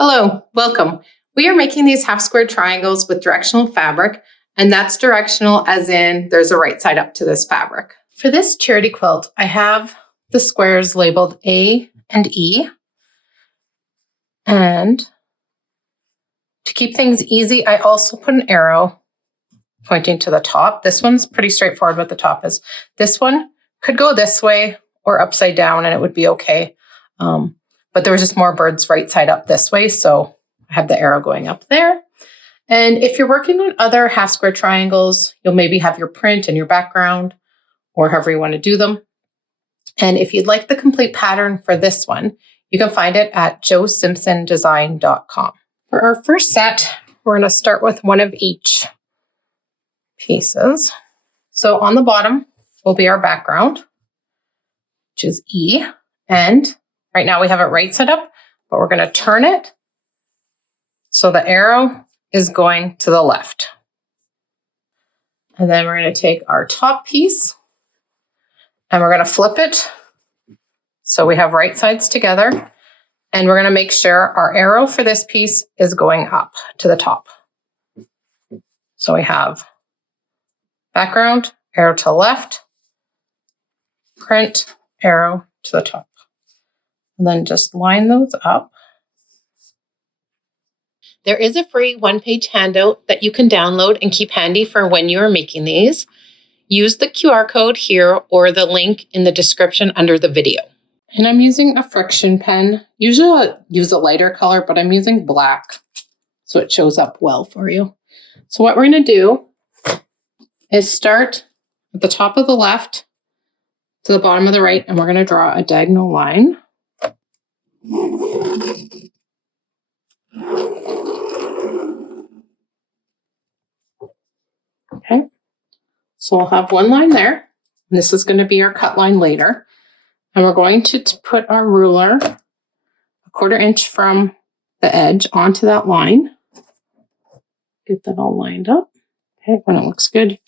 Hello, welcome. We are making these half square triangles with directional fabric, and that's directional as in there's a right side up to this fabric. For this charity quilt, I have the squares labeled A and E. And to keep things easy, I also put an arrow pointing to the top. This one's pretty straightforward what the top is. This one could go this way or upside down and it would be okay. But there was just more birds right side up this way, so I have the arrow going up there. And if you're working on other half square triangles, you'll maybe have your print and your background, or however you want to do them. And if you'd like the complete pattern for this one, you can find it at josimpsondesign.com. For our first set, we're going to start with one of each pieces. So on the bottom will be our background, which is E, and right now we have it right side up, but we're going to turn it so the arrow is going to the left. And then we're going to take our top piece and we're going to flip it so we have right sides together. And we're going to make sure our arrow for this piece is going up to the top. So we have background, arrow to the left, print, arrow to the top. And then just line those up. There is a free one-page handout that you can download and keep handy for when you are making these. Use the QR code here or the link in the description under the video. And I'm using a friction pen. Usually I'll use a lighter color, but I'm using black so it shows up well for you. So what we're going to do is start at the top of the left to the bottom of the right, and we're going to draw a diagonal line. Okay, so we'll have one line there, and this is going to be our cut line later. And we're going to put our ruler a 1/4 inch from the edge onto that line. Get that all lined up. Okay, when it looks good,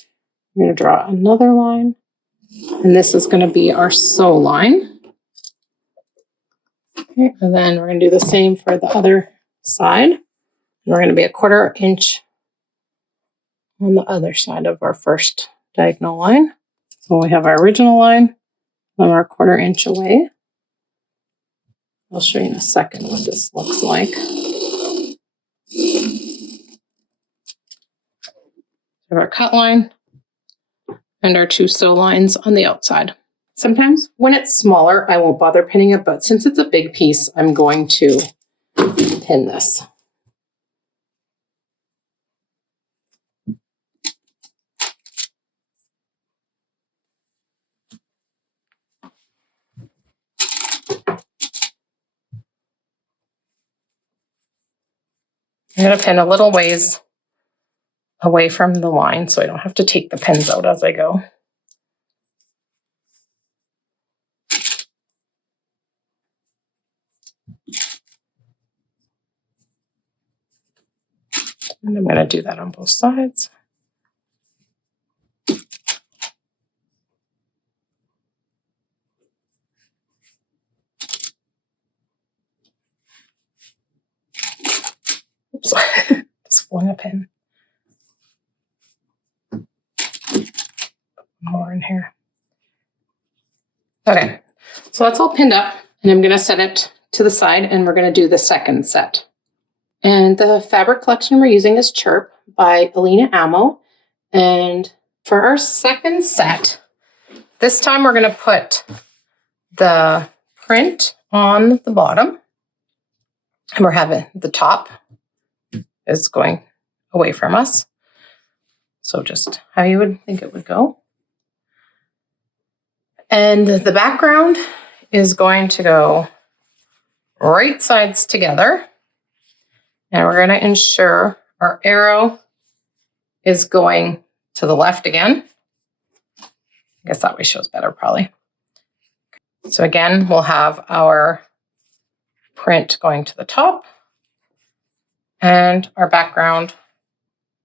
you're going to draw another line, and this is going to be our sew line. Okay, and then we're going to do the same for the other side. And we're going to be a 1/4 inch on the other side of our first diagonal line. So we have our original line, and we're a 1/4 inch away. I'll show you in a second what this looks like. We have our cut line and our 2 sew lines on the outside. Sometimes when it's smaller, I won't bother pinning it, but since it's a big piece, I'm going to pin this. I'm going to pin a little ways away from the line so I don't have to take the pins out as I go. And I'm going to do that on both sides. Oops, just flung a pin. More in here. Okay, so that's all pinned up, and I'm going to set it to the side, and we're going to do the second set. And the fabric collection we're using is Chirp by Elena. And for our second set, this time we're going to put the print on the bottom, and we're having the top is going away from us. So just how you would think it would go. And the background is going to go right sides together. And we're going to ensure our arrow is going to the left again. I guess that way shows better probably. So again, we'll have our print going to the top and our background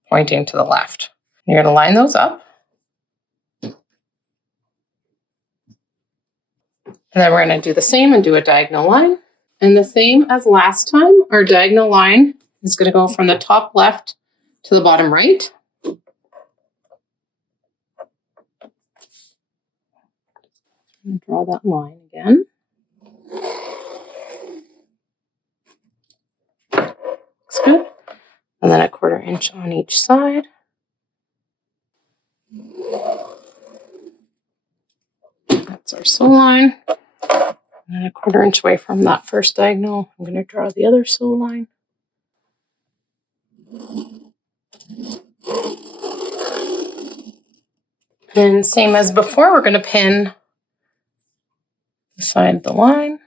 pointing to the left. You're going to line those up. And then we're going to do the same and do a diagonal line. And the same as last time, our diagonal line is going to go from the top left to the bottom right. Draw that line again. Looks good. And then a 1/4 inch on each side. That's our sew line. And a 1/4 inch away from that first diagonal, I'm going to draw the other sew line. And same as before, we're going to pin the side of the line.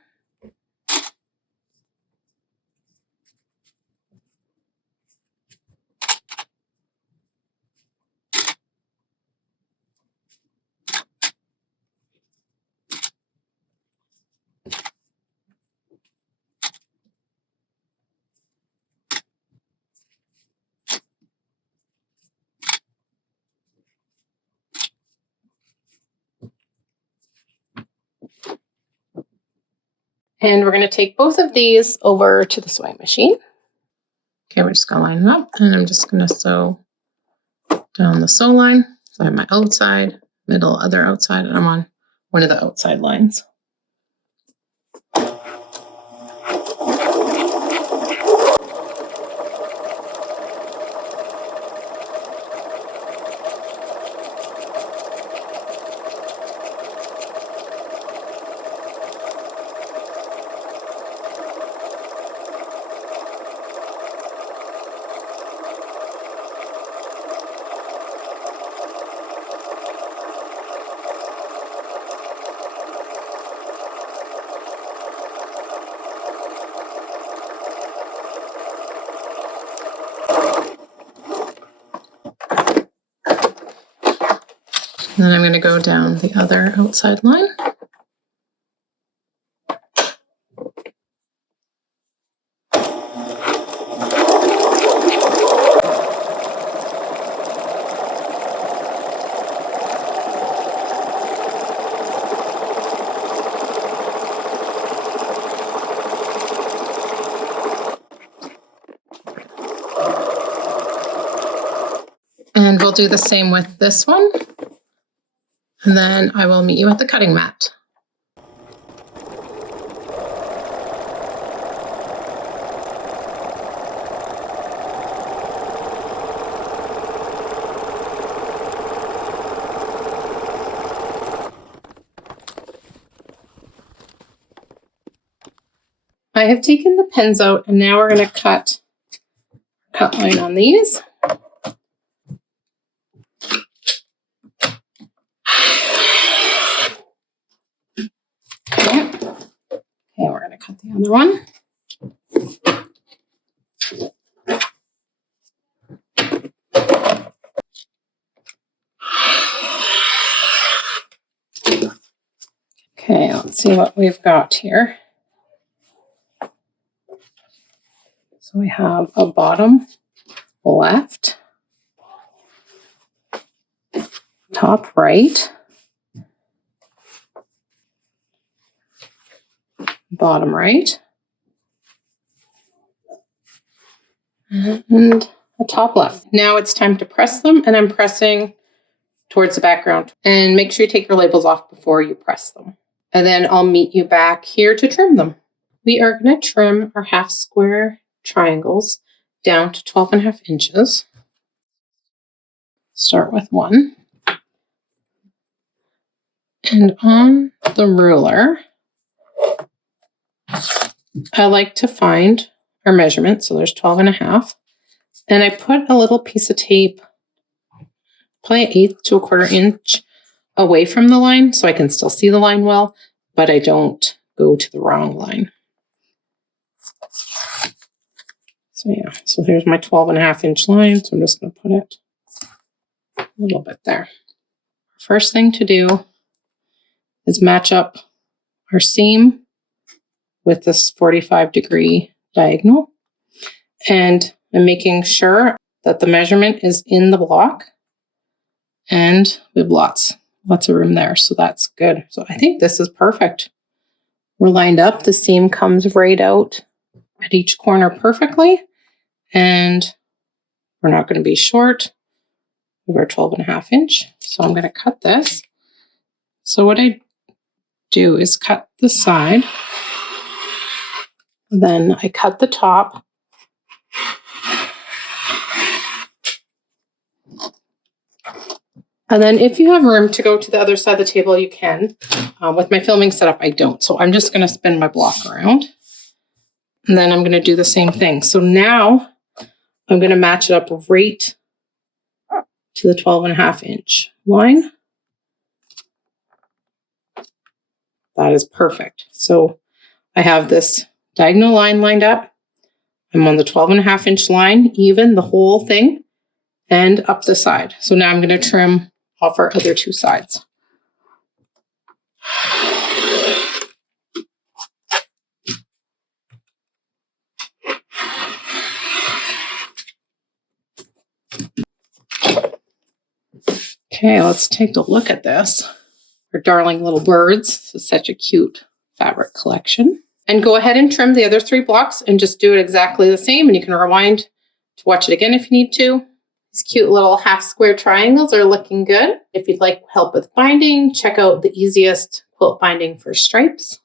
And we're going to take both of these over to the sewing machine. Okay, we're just going to line them up, and I'm just going to sew down the sew line. So I have my outside, middle, other outside, and I'm on one of the outside lines. And then I'm going to go down the other outside line. And we'll do the same with this one. And then I will meet you at the cutting mat. I have taken the pins out, and now we're going to cut line on these. Okay, we're going to cut the other one. Okay, let's see what we've got here. So we have a bottom left, top right, bottom right, and a top left. Now it's time to press them, and I'm pressing towards the background. And make sure you take your labels off before you press them. And then I'll meet you back here to trim them. We are going to trim our half square triangles down to 12.5 inches. Start with one. And on the ruler, I like to find our measurement. So there's 12.5. And I put a little piece of tape, probably 1/8 to 1/4 inch away from the line so I can still see the line well, but I don't go to the wrong line. So yeah, so here's my 12.5 inch line. So I'm just going to put it a little bit there. First thing to do is match up our seam with this 45-degree diagonal. And I'm making sure that the measurement is in the block. And we have lots of room there. So that's good. So I think this is perfect. we're lined up. The seam comes right out at each corner perfectly. And we're not going to be short of our 12.5 inch. So I'm going to cut this. So what I do is cut the side. Then I cut the top. And then if you have room to go to the other side of the table, you can. With my filming setup, I don't. So I'm just going to spin my block around. And then I'm going to do the same thing. So now I'm going to match it up right to the 12.5 inch line. That is perfect. So I have this diagonal line lined up. I'm on the 12.5 inch line, even the whole thing, and up the side. So now I'm going to trim off our other two sides. Okay, let's take a look at this. Our darling little birds. This is such a cute fabric collection. And go ahead and trim the other 3 blocks and just do it exactly the same. And you can rewind to watch it again if you need to. These cute little half square triangles are looking good. If you'd like help with binding, check out the easiest quilt binding for stripes.